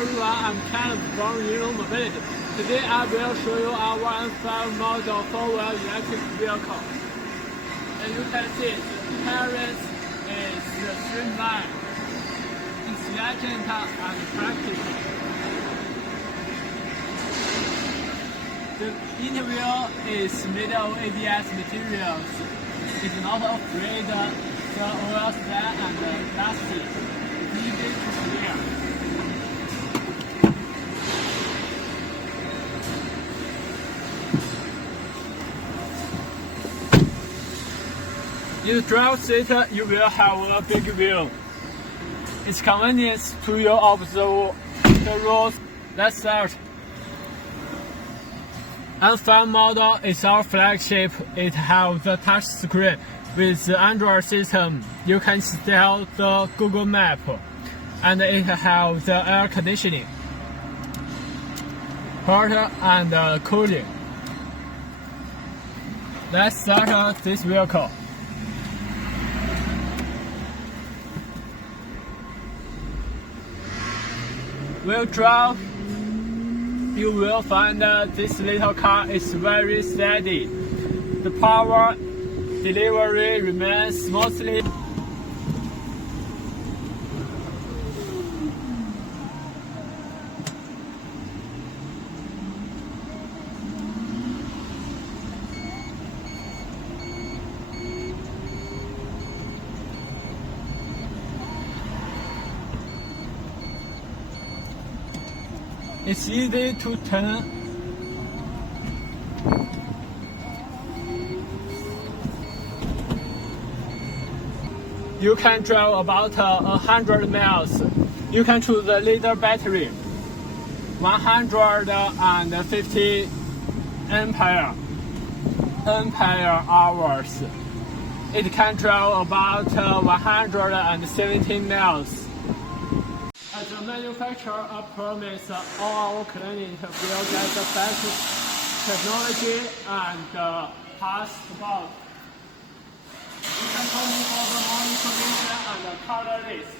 everyone, I'm Kaleb from Jiang-Yunlong Mobility. Today I will show you our 1.5 model 4-wheel electric vehicle. And you can see the appearance is streamlined, intelligent and practical. The interior is made of ABS materials. It's not afraid the oil stain and dusty. It's easy to clear. In the driver's seat, you will have a big view. It's convenient to you observe the roads. Let's start. N5 model is our flagship. It has the touch screen. With the Android system, you can install the Google Map, and it has the air conditioning, hot and cooling. Let's start this vehicle. When you drive, you will find that this little car is very steady. The power delivery remains smoothly. It's easy to turn. You can drive about 100 miles. You can choose the leader battery, 150 ampere hours. It can drive about 170 miles. As a manufacturer, I promise all our clients will get the best technology and parts support. You can call me for the more information and color list.